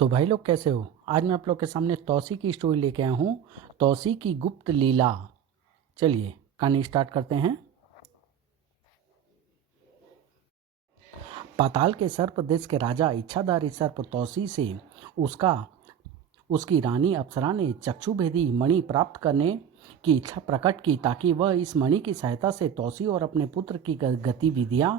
तो भाई लोग कैसे हो। आज मैं आप लोग के सामने तौसी की स्टोरी लेके आया हूँ। तौसी की गुप्त लीला। चलिए कहानी स्टार्ट करते हैं। पाताल के सर्प देश के राजा इच्छाधारी सर्प तौसी से उसका उसकी रानी अप्सरा ने चक्षुभेदी मणि प्राप्त करने की इच्छा प्रकट की ताकि वह इस मणि की सहायता से तौसी और अपने पुत्र की गतिविधियां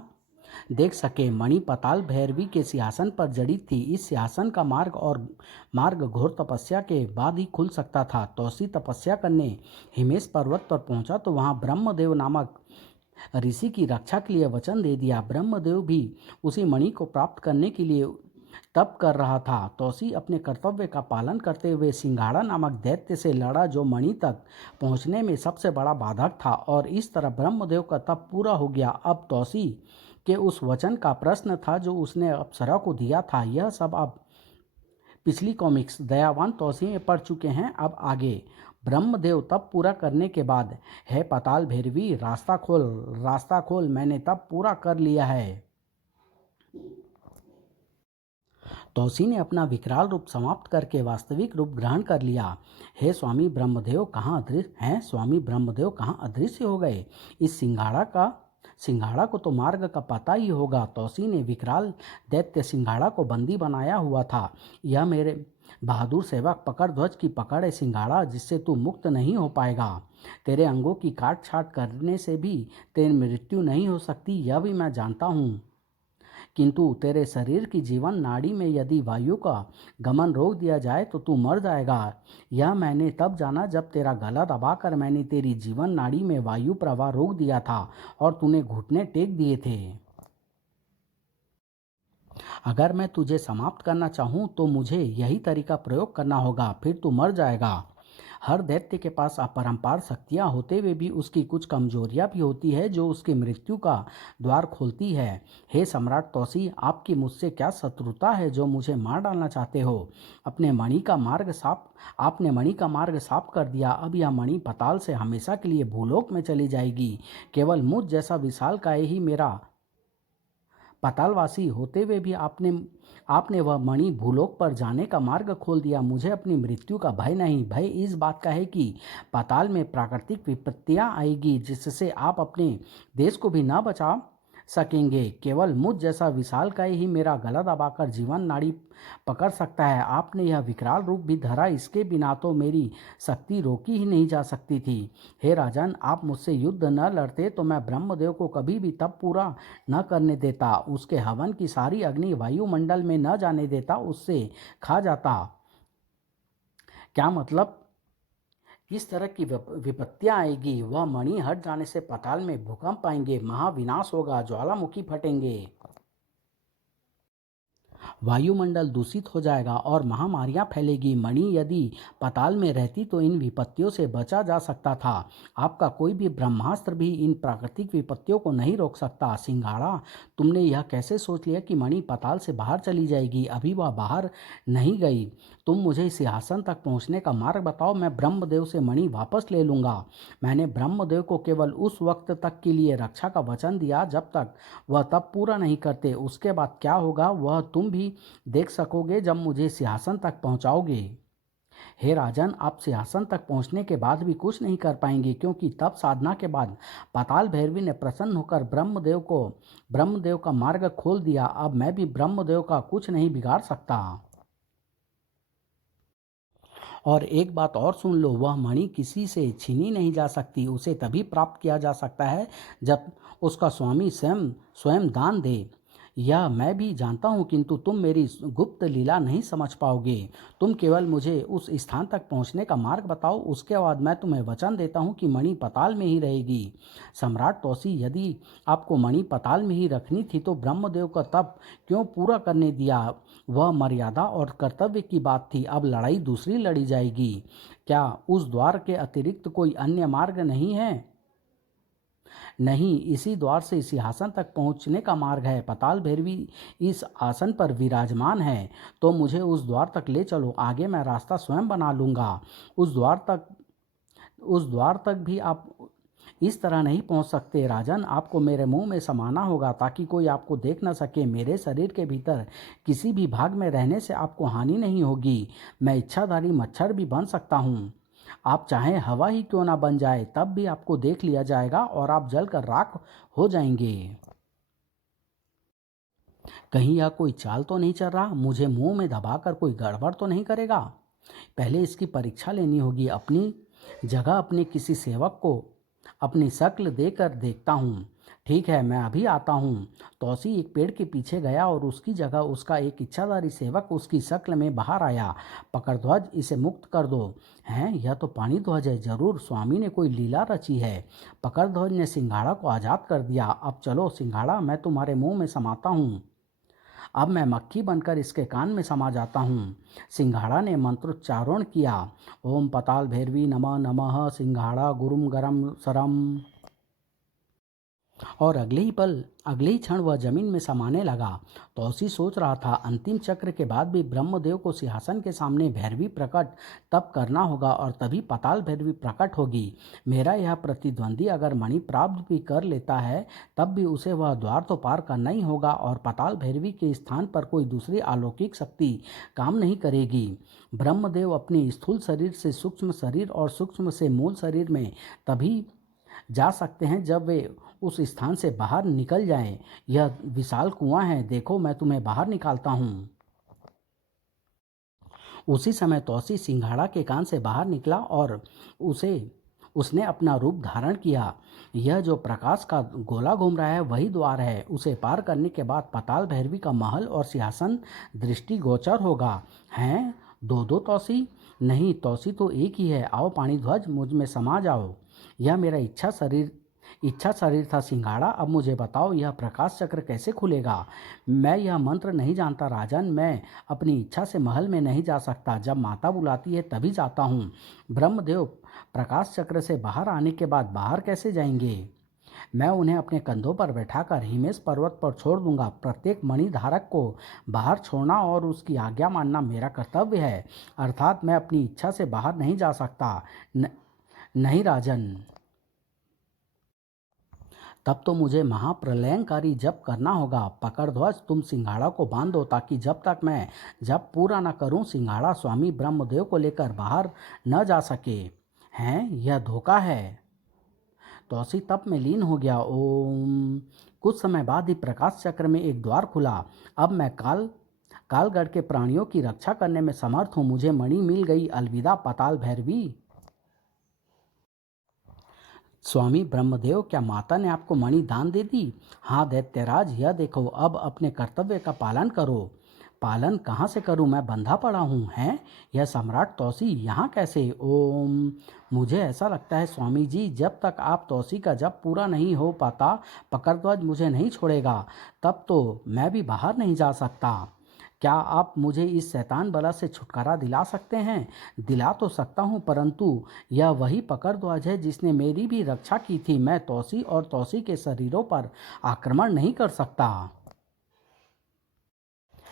देख सके। मणि पाताल भैरवी के सिंहासन पर जड़ित थी। इस सिंहासन का मार्ग घोर तपस्या के बाद ही खुल सकता था। तौसी तपस्या करने हिमेश पर्वत पर पहुंचा तो वहां ब्रह्मदेव नामक ऋषि की रक्षा के लिए वचन दे दिया। ब्रह्मदेव भी उसी मणि को प्राप्त करने के लिए तप कर रहा था। तौसी अपने कर्तव्य का पालन करते हुए सिंघाड़ा नामक दैत्य से लड़ा जो मणि तक पहुंचने में सबसे बड़ा बाधक था, और इस तरह ब्रह्मदेव का तप पूरा हो गया। अब तौसी के उस वचन का प्रश्न था जो उसने अप्सरा को दिया था। यह सब आप पिछली कॉमिक्स दयावान तौसी में पढ़ चुके हैं। अब आगे ब्रह्मदेव तप पूरा करने के बाद, है पाताल भैरवी रास्ता खोल, मैंने तप पूरा कर लिया है। तौसी ने अपना विकराल रूप समाप्त करके वास्तविक रूप ग्रहण कर लिया। हे स्वामी ब्रह्मदेव कहाँ अदृश्य हैं? स्वामी ब्रह्मदेव कहाँ अदृश्य हो गए? इस सिंघाड़ा को तो मार्ग का पता ही होगा। तौसी ने विकराल दैत्य सिंघाड़ा को बंदी बनाया हुआ था। यह मेरे बहादुर सेवक पकड़ ध्वज की पकड़ है सिंघाड़ा, जिससे तू मुक्त नहीं हो पाएगा। तेरे अंगों की काट छाट करने से भी तेरी मृत्यु नहीं हो सकती, यह भी मैं जानता हूँ। किंतु तेरे शरीर की जीवन नाड़ी में यदि वायु का गमन रोक दिया जाए तो तू मर जाएगा। यह मैंने तब जाना जब तेरा गला दबाकर मैंने तेरी जीवन नाड़ी में वायु प्रवाह रोक दिया था और तूने घुटने टेक दिए थे। अगर मैं तुझे समाप्त करना चाहूँ तो मुझे यही तरीका प्रयोग करना होगा, फिर तू मर जाएगा। हर दैत्य के पास अपरंपार शक्तियाँ होते हुए भी उसकी कुछ कमजोरियाँ भी होती है जो उसकी मृत्यु का द्वार खोलती है। हे सम्राट तौसी, आपकी मुझसे क्या शत्रुता है जो मुझे मार डालना चाहते हो? आपने मणि का मार्ग साफ कर दिया। अब यह मणि पाताल से हमेशा के लिए भूलोक में चली जाएगी। केवल मुझ जैसा विशालकाय ही मेरा पातालवासी होते हुए भी आपने आपने वह मणि भूलोक पर जाने का मार्ग खोल दिया। मुझे अपनी मृत्यु का भय नहीं, भय इस बात का है कि पाताल में प्राकृतिक विपत्तियां आएगी जिससे आप अपने देश को भी न बचा सकेंगे। केवल मुझ जैसा विशालकाय ही मेरा गला दबाकर जीवन नाड़ी पकड़ सकता है। आपने यह विकराल रूप भी धरा, इसके बिना तो मेरी शक्ति रोकी ही नहीं जा सकती थी। हे राजन, आप मुझसे युद्ध न लड़ते तो मैं ब्रह्मदेव को कभी भी तप पूरा न करने देता, उसके हवन की सारी अग्नि वायुमंडल में न जाने देता, उससे खा जाता। क्या मतलब? इस तरह की विपत्तियां आएगी। वह मणि हट जाने से पाताल में भूकंप आएंगे, महाविनाश होगा, ज्वालामुखी फटेंगे, वायुमंडल दूषित हो जाएगा और महामारियां फैलेगी। मणि यदि पाताल में रहती तो इन विपत्तियों से बचा जा सकता था। आपका कोई भी ब्रह्मास्त्र भी इन प्राकृतिक विपत्तियों को नहीं रोक सकता। सिंघाड़ा, तुमने यह कैसे सोच लिया कि मणि पाताल से बाहर चली जाएगी? अभी वह बाहर नहीं गई। तुम मुझे सिंहासन तक पहुंचने का मार्ग बताओ, मैं ब्रह्मदेव से मणि वापस ले लूंगा। मैंने ब्रह्मदेव को केवल उस वक्त तक के लिए रक्षा का वचन दिया जब तक वह तब पूरा नहीं करते। उसके बाद क्या होगा वह तुम भी देख सकोगे जब मुझे सिंहासन तक पहुंचाओगे। हे राजन, आप सिंहासन तक पहुंचने के बाद भी कुछ नहीं कर पाएंगे, क्योंकि तप साधना के बाद पाताल भैरवी ने प्रसन्न होकर ब्रह्मदेव का मार्ग खोल दिया। अब मैं भी ब्रह्मदेव का कुछ नहीं बिगाड़ सकता। और एक बात और सुन लो, वह मणि किसी से छीनी नहीं जा सकती। उसे तभी प्राप्त किया जा सकता है जब उसका स्वामी स्वयं स्वयं दान दे। यह मैं भी जानता हूँ, किंतु तुम मेरी गुप्त लीला नहीं समझ पाओगे। तुम केवल मुझे उस स्थान तक पहुँचने का मार्ग बताओ, उसके बाद मैं तुम्हें वचन देता हूँ कि मणि पाताल में ही रहेगी। सम्राट तौसी, यदि आपको मणि पाताल में ही रखनी थी तो ब्रह्मदेव का तप क्यों पूरा करने दिया? वह मर्यादा और कर्तव्य की बात थी। अब लड़ाई दूसरी लड़ी जाएगी। क्या उस द्वार के अतिरिक्त कोई अन्य मार्ग नहीं है? नहीं, इसी द्वार से सिंहासन तक पहुंचने का मार्ग है। पाताल भैरवी इस आसन पर विराजमान है, तो मुझे उस द्वार तक ले चलो। आगे मैं रास्ता स्वयं बना लूंगा। उस द्वार तक भी आप इस तरह नहीं पहुंच सकते राजन, आपको मेरे मुंह में समाना होगा ताकि कोई आपको देख न सके। मेरे शरीर के भीतर किसी भी भाग में रहने से आपको हानि नहीं होगी। मैं इच्छाधारी मच्छर भी बन सकता हूँ। आप चाहें हवा ही क्यों ना बन जाए, तब भी आपको देख लिया जाएगा और आप जलकर राख हो जाएंगे। कहीं यह कोई चाल तो नहीं चल रहा? मुझे मुंह में दबाकर कोई गड़बड़ तो नहीं करेगा? पहले इसकी परीक्षा लेनी होगी। अपनी जगह अपने किसी सेवक को अपनी शक्ल देकर देखता हूँ। ठीक है, मैं अभी आता हूँ। तौसी एक पेड़ के पीछे गया और उसकी जगह उसका एक इच्छाधारी सेवक उसकी शक्ल में बाहर आया। पकड़ध्वज, इसे मुक्त कर दो। हैं, यह तो पानी ध्वज है। जरूर स्वामी ने कोई लीला रची है। पकड़ध्वज ने सिंघाड़ा को आज़ाद कर दिया। अब चलो सिंघाड़ा, मैं तुम्हारे मुंह में समाता हूँ। अब मैं मक्खी बनकर इसके कान में समा जाता हूँ। सिंघाड़ा ने मंत्रोच्चारण किया। ओम पताल भैरवी नमः नमः सिंघाड़ा गुरुम गरम सरम। और अगले ही क्षण वह जमीन में समाने लगा। तौसी सोच रहा था, अंतिम चक्र के बाद भी ब्रह्मदेव को सिंहासन के सामने भैरवी प्रकट तब करना होगा और तभी पताल भैरवी प्रकट होगी। मेरा यह प्रतिद्वंदी अगर मणि प्राप्त भी कर लेता है तब भी उसे वह द्वार तो पार करना ही होगा और पताल भैरवी के स्थान पर कोई दूसरी अलौकिक शक्ति काम नहीं करेगी। ब्रह्मदेव अपने स्थूल शरीर से सूक्ष्म शरीर और सूक्ष्म से मूल शरीर में तभी जा सकते हैं जब वे उस स्थान से बाहर निकल जाएं। यह विशाल कुआं है, देखो मैं तुम्हें बाहर निकालता हूँ। उसी समय तौसी सिंघाड़ा के कान से बाहर निकला और उसने अपना रूप धारण किया। यह जो प्रकाश का गोला घूम रहा है वही द्वार है। उसे पार करने के बाद पताल भैरवी का महल और सिंहासन दृष्टिगोचर होगा। हैं, दो दो तौसी? नहीं, तौसी तो एक ही है। आओ पानी ध्वज, मुझ में समा जाओ। यह मेरा इच्छा शरीर था सिंघाड़ा। अब मुझे बताओ, यह प्रकाश चक्र कैसे खुलेगा? मैं यह मंत्र नहीं जानता राजन। मैं अपनी इच्छा से महल में नहीं जा सकता। जब माता बुलाती है तभी जाता हूँ। ब्रह्मदेव प्रकाश चक्र से बाहर आने के बाद बाहर कैसे जाएंगे? मैं उन्हें अपने कंधों पर बैठाकर हिमेश पर्वत पर छोड़ दूंगा। प्रत्येक मणिधारक को बाहर छोड़ना और उसकी आज्ञा मानना मेरा कर्तव्य है। अर्थात मैं अपनी इच्छा से बाहर नहीं जा सकता। नहीं राजन, तब तो मुझे महाप्रलयंकारी जप करना होगा। पकड़ध्वज, तुम सिंघाड़ा को बांध दो ताकि जब तक मैं जप पूरा न करूं सिंघाड़ा स्वामी ब्रह्मदेव को लेकर बाहर न जा सके। हैं, यह धोखा है। तौसी तप में लीन हो गया। ओम। कुछ समय बाद ही प्रकाश चक्र में एक द्वार खुला। अब मैं कालगढ़ के प्राणियों की रक्षा करने में समर्थ हूँ। मुझे मणि मिल गई। अलविदा पताल भैरवी। स्वामी ब्रह्मदेव, क्या माता ने आपको मणि दान दे दी? हाँ दैत्यराज, यह देखो, अब अपने कर्तव्य का पालन करो। पालन कहाँ से करूँ? मैं बंधा पड़ा हूँ। हैं, यह सम्राट तौसी यहाँ कैसे? ओम। मुझे ऐसा लगता है स्वामी जी, जब तक आप तौसी का जप पूरा नहीं हो पाता पकड़ध्वज मुझे नहीं छोड़ेगा। तब तो मैं भी बाहर नहीं जा सकता। क्या आप मुझे इस शैतान बला से छुटकारा दिला सकते हैं? दिला तो सकता हूँ, परंतु यह वही पकड़ध्वज है जिसने मेरी भी रक्षा की थी। मैं तौसी और तौसी के शरीरों पर आक्रमण नहीं कर सकता।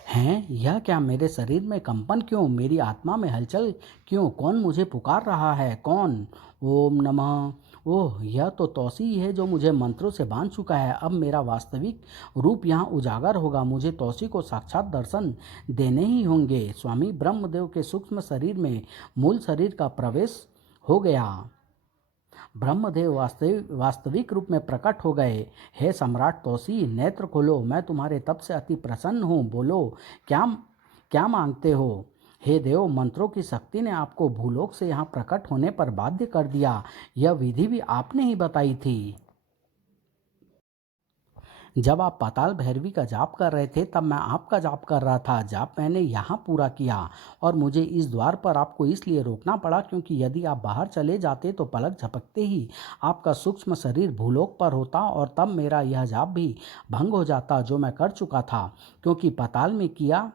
हैं, यह क्या? मेरे शरीर में कंपन क्यों? मेरी आत्मा में हलचल क्यों? कौन मुझे पुकार रहा है? कौन? ओम नमः। ओह, यह तो तौसी ही है जो मुझे मंत्रों से बांध चुका है। अब मेरा वास्तविक रूप यहाँ उजागर होगा। मुझे तौसी को साक्षात दर्शन देने ही होंगे। स्वामी ब्रह्मदेव के सूक्ष्म शरीर में मूल शरीर का प्रवेश हो गया। ब्रह्मदेव वास्तविक रूप में प्रकट हो गए। हे सम्राट तौसी, नेत्र खोलो। मैं तुम्हारे तप से अति प्रसन्न हूँ। बोलो, क्या क्या मांगते हो? हे देव, मंत्रों की शक्ति ने आपको भूलोक से यहाँ प्रकट होने पर बाध्य कर दिया। यह विधि भी आपने ही बताई थी। जब आप पाताल भैरवी का जाप कर रहे थे तब मैं आपका जाप कर रहा था। जाप मैंने यहाँ पूरा किया और मुझे इस द्वार पर आपको इसलिए रोकना पड़ा क्योंकि यदि आप बाहर चले जाते तो पलक झपकते ही आपका सूक्ष्म शरीर भूलोक पर होता और तब मेरा यह जाप भी भंग हो जाता जो मैं कर चुका था। क्योंकि पाताल में किया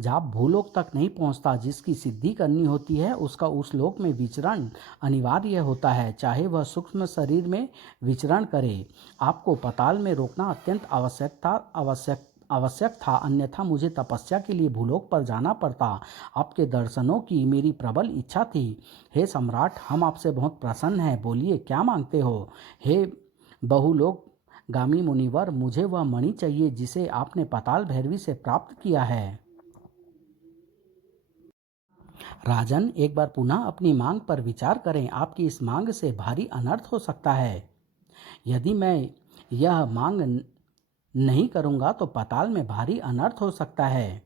जाप भूलोक तक नहीं पहुंचता। जिसकी सिद्धि करनी होती है उसका उस लोक में विचरण अनिवार्य होता है, चाहे वह सूक्ष्म शरीर में विचरण करे। आपको पाताल में रोकना अत्यंत आवश्यक था, अन्यथा मुझे तपस्या के लिए भूलोक पर जाना पड़ता। आपके दर्शनों की मेरी प्रबल इच्छा थी। हे सम्राट, हम आपसे बहुत प्रसन्न हैं, बोलिए क्या मांगते हो। हे बहुलोक गामी मुनिवर, मुझे वह मणि चाहिए जिसे आपने पाताल भैरवी से प्राप्त किया है। राजन, एक बार पुनः अपनी मांग पर विचार करें। आपकी इस मांग से भारी अनर्थ हो सकता है। यदि मैं यह मांग नहीं करूंगा तो पाताल में भारी अनर्थ हो सकता है।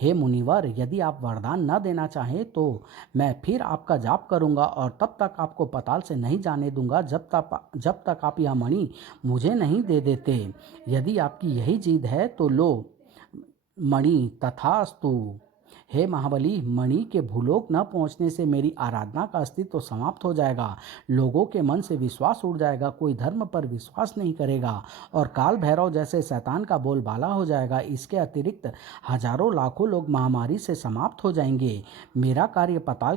हे मुनिवर, यदि आप वरदान न देना चाहें तो मैं फिर आपका जाप करूंगा और तब तक आपको पाताल से नहीं जाने दूंगा जब तक आप यह मणि मुझे नहीं दे देते। यदि आपकी यही जिद है तो लो मणि, तथास्तु। हे महाबली, मणि के भूलोक न पहुंचने से मेरी आराधना का अस्तित्व समाप्त हो जाएगा। लोगों के मन से विश्वास उड़ जाएगा, कोई धर्म पर विश्वास नहीं करेगा और काल भैरव जैसे शैतान का बोलबाला हो जाएगा। इसके अतिरिक्त हजारों लाखों लोग महामारी से समाप्त हो जाएंगे। मेरा कार्य पाताल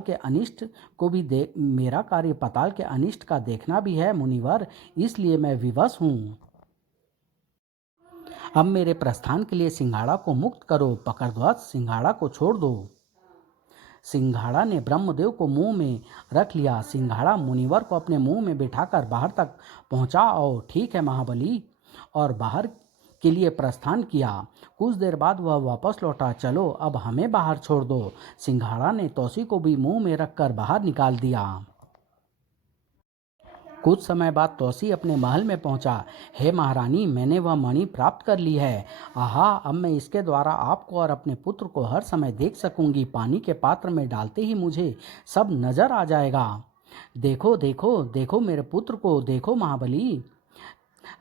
के अनिष्ट का देखना भी है मुनिवर, इसलिए मैं विवश हूँ। अब मेरे प्रस्थान के लिए सिंघाड़ा को मुक्त करो। पकड़ध्वज, सिंघाड़ा को छोड़ दो। सिंघाड़ा ने ब्रह्मदेव को मुंह में रख लिया। सिंघाड़ा मुनिवर को अपने मुंह में बिठाकर बाहर तक पहुंचा और ठीक है महाबली, और बाहर के लिए प्रस्थान किया। कुछ देर बाद वह वापस लौटा। चलो, अब हमें बाहर छोड़ दो। सिंघाड़ा ने तौसी को भी मुंह में रखकर बाहर निकाल दिया। कुछ समय बाद तौसी अपने महल में पहुंचा। हे महारानी, मैंने वह मणि प्राप्त कर ली है। आहा, अब मैं इसके द्वारा आपको और अपने पुत्र को हर समय देख सकूंगी। पानी के पात्र में डालते ही मुझे सब नजर आ जाएगा। देखो देखो देखो मेरे पुत्र को देखो महाबली।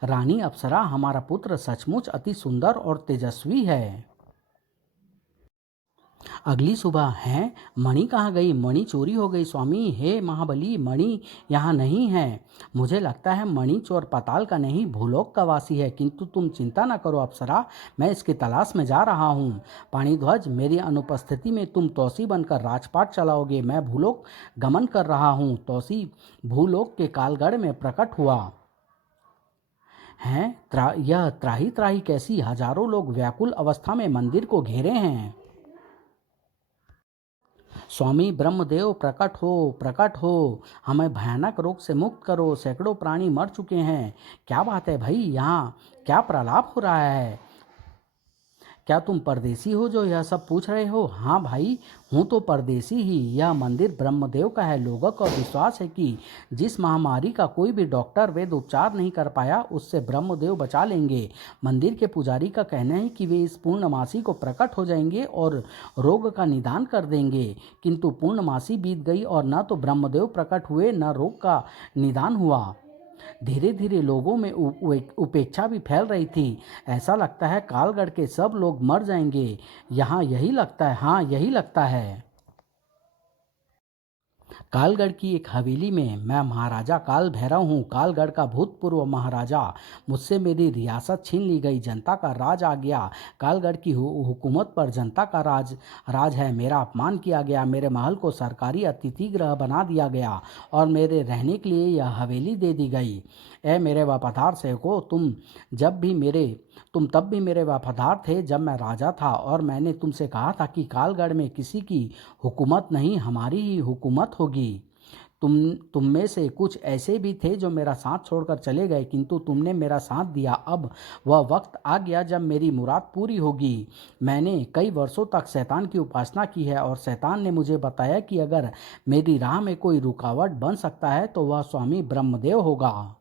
रानी अप्सरा, हमारा पुत्र सचमुच अति सुंदर और तेजस्वी है। अगली सुबह, हैं, मणि कहाँ गई? मणि चोरी हो गई स्वामी। हे महाबली, मणि यहाँ नहीं है। मुझे लगता है मणि चोर पाताल का नहीं, भूलोक का वासी है। किंतु तुम चिंता न करो अप्सरा, मैं इसकी तलाश में जा रहा हूँ। पाणिध्वज, मेरी अनुपस्थिति में तुम तौसी बनकर राजपाट चलाओगे। मैं भूलोक गमन कर रहा हूँ। तौसी भूलोक के कालगढ़ में प्रकट हुआ। हैं, यह त्राही त्राही कैसी? हजारों लोग व्याकुल अवस्था में मंदिर को घेरे हैं। स्वामी ब्रह्मदेव, प्रकट हो, हमें भयानक रोग से मुक्त करो। सैकड़ों प्राणी मर चुके हैं। क्या बात है भाई, यहाँ क्या प्रलाप हो रहा है? क्या तुम परदेसी हो जो यह सब पूछ रहे हो? हाँ भाई, हूँ तो परदेसी ही। यह मंदिर ब्रह्मदेव का है। लोगों का विश्वास है कि जिस महामारी का कोई भी डॉक्टर वैद्य उपचार नहीं कर पाया, उससे ब्रह्मदेव बचा लेंगे। मंदिर के पुजारी का कहना है कि वे इस पूर्णमासी को प्रकट हो जाएंगे और रोग का निदान कर देंगे। किंतु पूर्णमासी बीत गई और न तो ब्रह्मदेव प्रकट हुए न रोग का निदान हुआ। धीरे धीरे लोगों में उपेक्षा भी फैल रही थी। ऐसा लगता है कालगढ़ के सब लोग मर जाएंगे। यहाँ यही लगता है, हाँ यही लगता है। कालगढ़ की एक हवेली में मैं महाराजा काल भैरव हूँ, कालगढ़ का भूतपूर्व महाराजा। मुझसे मेरी रियासत छीन ली गई, जनता का राज आ गया। कालगढ़ की हुकूमत पर जनता का राज है। मेरा अपमान किया गया, मेरे महल को सरकारी अतिथि गृह बना दिया गया और मेरे रहने के लिए यह हवेली दे दी गई। ए मेरे वफादार सेवकों, तुम तब भी मेरे वफादार थे जब मैं राजा था, और मैंने तुमसे कहा था कि कालगढ़ में किसी की हुकूमत नहीं, हमारी ही हुकूमत होगी। तुम में से कुछ ऐसे भी थे जो मेरा साथ छोड़कर चले गए, किंतु तुमने मेरा साथ दिया। अब वह वक्त आ गया जब मेरी मुराद पूरी होगी। मैंने कई वर्षों तक शैतान की उपासना की है और शैतान ने मुझे बताया कि अगर मेरी राह में कोई रुकावट बन सकता है तो वह स्वामी ब्रह्मदेव होगा।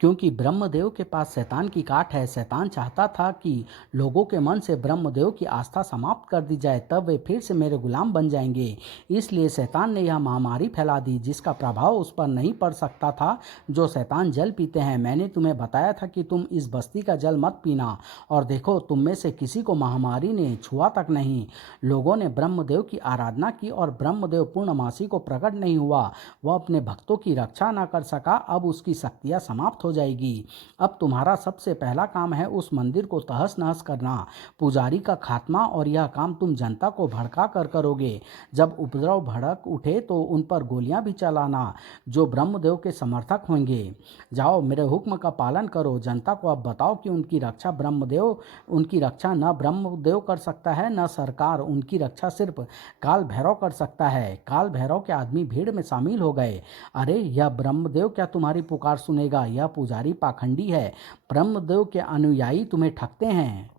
क्योंकि ब्रह्मदेव के पास शैतान की काट है। शैतान चाहता था कि लोगों के मन से ब्रह्मदेव की आस्था समाप्त कर दी जाए, तब वे फिर से मेरे गुलाम बन जाएंगे। इसलिए शैतान ने यह महामारी फैला दी जिसका प्रभाव उस पर नहीं पड़ सकता था। जो शैतान जल पीते हैं, मैंने तुम्हें बताया था कि तुम इस बस्ती का जल मत पीना, और देखो तुम में से किसी को महामारी ने छुआ तक नहीं। लोगों ने ब्रह्मदेव की आराधना की और ब्रह्मदेव पूर्णमासी को प्रकट नहीं हुआ। वह अपने भक्तों की रक्षा न कर सका। अब उसकी शक्तियाँ समाप्त हो हो जाएगी। अब तुम्हारा सबसे पहला काम है उस मंदिर को तहस नहस करना, पुजारी का खात्मा, और यह काम तुम जनता को भड़का कर करोगे। जब उपद्रव भड़क उठे तो उन पर गोलियां भी चलाना जो ब्रह्मदेव के समर्थक होंगे। जाओ, मेरे हुक्म का पालन करो। जनता को अब बताओ कि उनकी रक्षा न ब्रह्मदेव कर सकता है न सरकार, उनकी रक्षा सिर्फ काल भैरव कर सकता है। काल भैरव के आदमी भीड़ में शामिल हो गए। अरे, यह ब्रह्मदेव क्या तुम्हारी पुकार सुनेगा? यह पुजारी पाखंडी है। ब्रह्मदेव के अनुयायी तुम्हें ठगते हैं।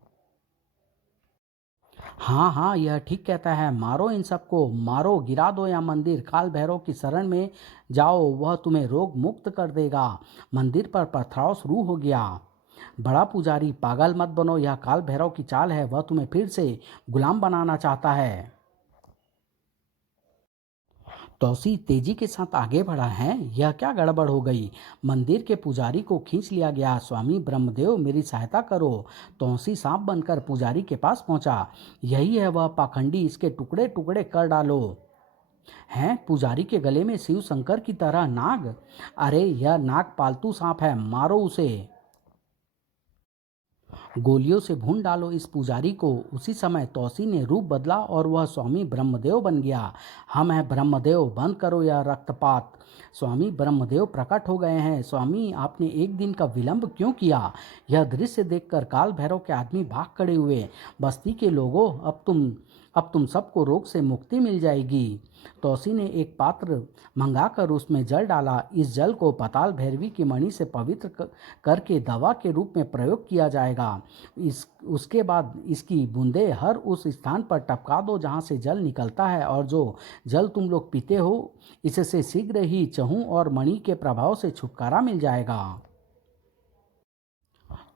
हाँ हाँ, यह ठीक कहता है। मारो इन सबको, मारो, गिरा दो या मंदिर। काल भैरव की शरण में जाओ, वह तुम्हें रोग मुक्त कर देगा। मंदिर पर पथराव शुरू हो गया। बड़ा पुजारी, पागल मत बनो, यह काल भैरव की चाल है। वह तुम्हें फिर से गुलाम बनाना चाहता है। तौसी तेजी के साथ आगे बढ़ा है। यह क्या गड़बड़ हो गई? मंदिर के पुजारी को खींच लिया गया। स्वामी ब्रह्मदेव, मेरी सहायता करो। तौसी सांप बनकर पुजारी के पास पहुंचा। यही है वह पाखंडी, इसके टुकड़े टुकड़े कर डालो। हैं? पुजारी के गले में शिव शंकर की तरह नाग? अरे, यह नाग पालतू सांप है, मारो उसे। गोलियों से भून डालो इस पुजारी को। उसी समय तौसी ने रूप बदला और वह स्वामी ब्रह्मदेव बन गया। हम हैं ब्रह्मदेव, बंद करो यह रक्तपात। स्वामी ब्रह्मदेव प्रकट हो गए हैं। स्वामी, आपने एक दिन का विलंब क्यों किया? यह दृश्य देखकर काल भैरव के आदमी भाग खड़े हुए। बस्ती के लोगों, अब तुम सबको रोग से मुक्ति मिल जाएगी। तौसी ने एक पात्र मंगाकर उसमें जल डाला। इस जल को पाताल भैरवी की मणि से पवित्र करके दवा के रूप में प्रयोग किया जाएगा। उसके बाद इसकी बूंदें हर उस स्थान पर टपका दो जहाँ से जल निकलता है, और जो जल तुम लोग पीते हो, इससे शीघ्र ही चहु और मणि के प्रभाव से छुटकारा मिल जाएगा।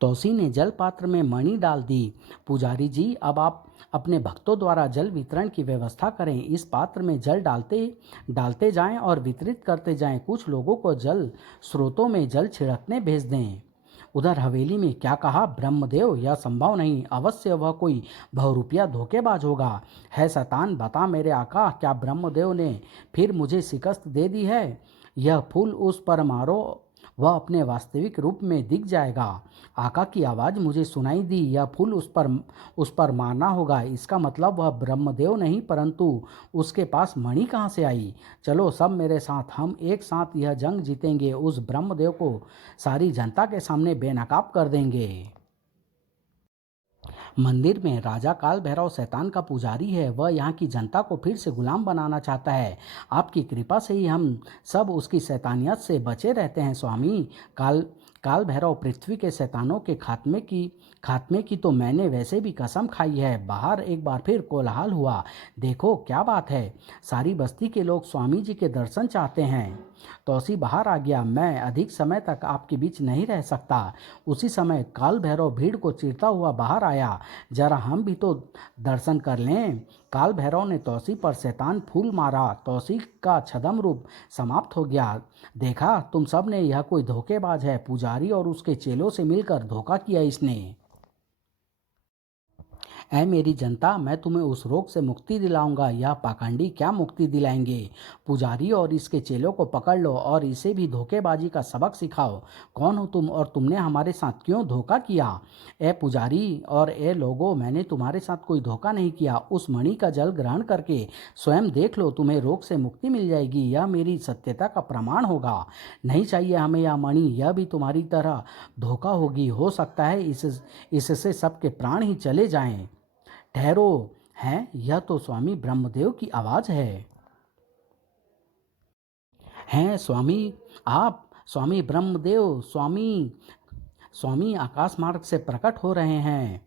तौसी ने जल पात्र में मणि डाल दी। पुजारी जी, अब आप अपने भक्तों द्वारा जल वितरण की व्यवस्था करें। इस पात्र में जल डालते डालते जाएं और वितरित करते जाएं। कुछ लोगों को जल स्रोतों में जल छिड़कने भेज दें। उधर हवेली में क्या कहा ब्रह्मदेव? यह संभव नहीं, अवश्य वह कोई बहुरूपिया धोखेबाज होगा। है शैतान, बता मेरे आका, क्या ब्रह्मदेव ने फिर मुझे शिकस्त दे दी है? यह फूल उस पर मारो, वह अपने वास्तविक रूप में दिख जाएगा। आका की आवाज़ मुझे सुनाई दी। यह फूल उस पर मारना होगा। इसका मतलब वह ब्रह्मदेव नहीं, परंतु उसके पास मणि कहाँ से आई? चलो सब मेरे साथ, हम एक साथ यह जंग जीतेंगे। उस ब्रह्मदेव को सारी जनता के सामने बेनकाब कर देंगे। मंदिर में राजा काल भैरव शैतान का पुजारी है। वह यहाँ की जनता को फिर से गुलाम बनाना चाहता है। आपकी कृपा से ही हम सब उसकी शैतानियत से बचे रहते हैं स्वामी। काल काल भैरव, पृथ्वी के शैतानों के खात्मे की तो मैंने वैसे भी कसम खाई है। बाहर एक बार फिर कोलाहल हुआ। देखो क्या बात है, सारी बस्ती के लोग स्वामी जी के दर्शन चाहते हैं। तौसी बाहर आ गया। मैं अधिक समय तक आपके बीच नहीं रह सकता। उसी समय काल भैरव भीड़ को चीरता हुआ बाहर आया। जरा हम भी तो दर्शन कर लें। काल भैरव ने तौसी पर शैतान फूल मारा। तौसी का छद्म रूप समाप्त हो गया। देखा तुम सब ने, यह कोई धोखेबाज है। पुजारी और उसके चेलों से मिलकर धोखा किया इसने। ऐ मेरी जनता, मैं तुम्हें उस रोग से मुक्ति दिलाऊंगा। यह पाखंडी क्या मुक्ति दिलाएंगे? पुजारी और इसके चेलों को पकड़ लो और इसे भी धोखेबाजी का सबक सिखाओ। कौन हो तुम और तुमने हमारे साथ क्यों धोखा किया? ए पुजारी और ए लोगों, मैंने तुम्हारे साथ कोई धोखा नहीं किया। उस मणि का जल ग्रहण करके स्वयं देख लो, तुम्हें रोग से मुक्ति मिल जाएगी। यह मेरी सत्यता का प्रमाण होगा। नहीं चाहिए हमें यह मणि, यह भी तुम्हारी तरह धोखा होगी। हो सकता है इससे सबके प्राण ही चले जाएं। ठहरो, हैं? यह तो स्वामी ब्रह्मदेव की आवाज है। हैं स्वामी, आप? स्वामी ब्रह्मदेव, स्वामी स्वामी आकाश मार्ग से प्रकट हो रहे हैं।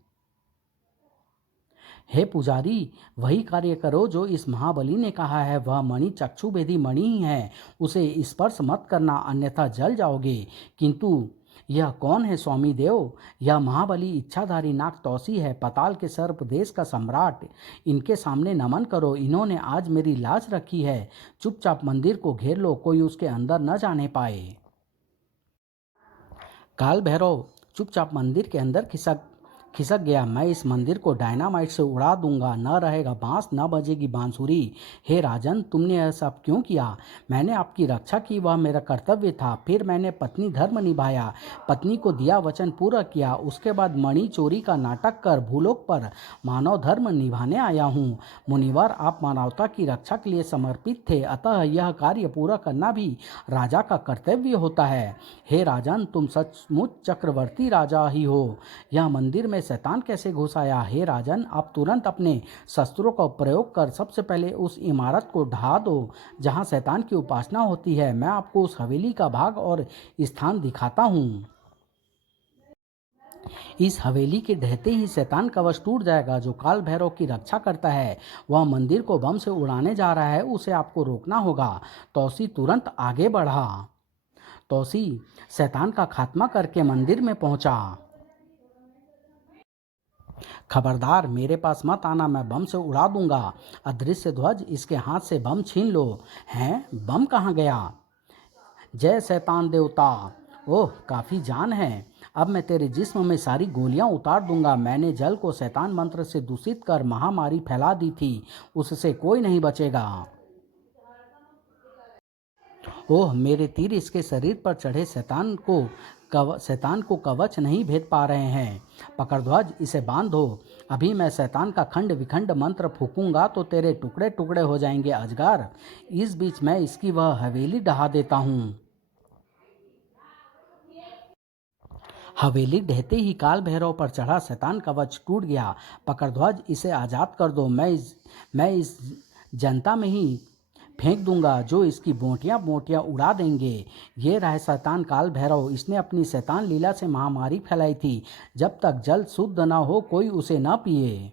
हे पुजारी, वही कार्य करो जो इस महाबली ने कहा है। वह मणि चक्षुभेदी मणि ही है। उसे स्पर्श मत करना, अन्यथा जल जाओगे। किंतु यह कौन है स्वामी देव? यह महाबली इच्छाधारी नाग तौसी है, पाताल के सर्प देश का सम्राट। इनके सामने नमन करो। इन्होंने आज मेरी लाज रखी है। चुपचाप मंदिर को घेर लो, कोई उसके अंदर न जाने पाए। काल भैरव चुपचाप मंदिर के अंदर खिसक गया। मैं इस मंदिर को डायनामाइट से उड़ा दूंगा, न रहेगा बांस, न बजेगी बांसुरी। हे राजन, तुमने यह सब क्यों किया? मैंने आपकी रक्षा की, वह मेरा कर्तव्य था। फिर मैंने पत्नी धर्म निभाया, पत्नी को दिया वचन पूरा किया। उसके बाद मणि चोरी का नाटक कर भूलोक पर मानव धर्म निभाने आया हूँ। मुनिवर, आप मानवता की रक्षा के लिए समर्पित थे, अतः यह कार्य पूरा करना भी राजा का कर्तव्य होता है। हे राजन, तुम सचमुच चक्रवर्ती राजा ही हो। यह मंदिर में शैतान कैसे घुस आया? हे राजन, आप तुरंत अपने शस्त्रों का प्रयोग कर सबसे पहले उस इमारत को ढहा दो जहां शैतान की उपासना होती है। मैं आपको उस हवेली का भाग और स्थान दिखाता हूँ। इस हवेली के ढहते ही शैतान कवच टूट जाएगा जो काल भैरव की रक्षा करता है। वह मंदिर को बम से उड़ाने जा रहा है, उसे आपको रोकना होगा। तौसी तुरंत आगे बढ़ा। तौसी शैतान का खात्मा करके मंदिर में पहुंचा। खबरदार, मेरे पास मत आना, मैं बम से उड़ा दूंगा। अदृश्य ध्वज, इसके हाथ से बम छीन लो। हैं, बम कहाँ गया? जय शैतान देवता। ओह, काफ़ी जान है। अब मैं तेरे जिस्म में सारी गोलियां उतार दूंगा। मैंने जल को शैतान मंत्र से दूषित कर महामारी फैला दी थी, उससे कोई नहीं बचेगा। ओह, मेरे तीर इसके शरीर पर चढ़े शैतान को कवच नहीं भेद पा रहे हैं। पकड़ ध्वज, इसे बांध दो। अभी मैं शैतान का खंड विखंड मंत्र फूकूंगा तो तेरे टुकड़े टुकड़े हो जाएंगे अजगर। इस बीच मैं इसकी वह हवेली ढहा देता हूँ। हवेली ढहते ही काल भैरव पर चढ़ा शैतान कवच टूट गया। पकड़ ध्वज, इसे आज़ाद कर दो। मैं इस जनता में ही फेंक दूंगा जो इसकी बोटियां बोटियां उड़ा देंगे। ये रहा शैतान काल भैरव, इसने अपनी शैतान लीला से महामारी फैलाई थी। जब तक जल शुद्ध न हो कोई उसे न पिए।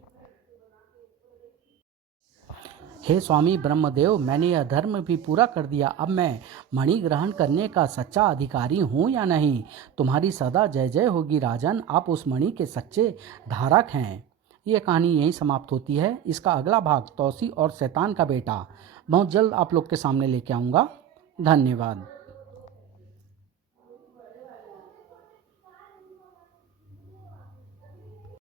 हे स्वामी ब्रह्मदेव, मैंने यह धर्म भी पूरा कर दिया। अब मैं मणि ग्रहण करने का सच्चा अधिकारी हूँ या नहीं? तुम्हारी सदा जय जय होगी राजन, आप उस मणि के सच्चे धारक हैं। ये कहानी यहीं समाप्त होती है। इसका अगला भाग तौसी और शैतान का बेटा बहुत जल्द आप लोग के सामने लेके आऊँगा। धन्यवाद।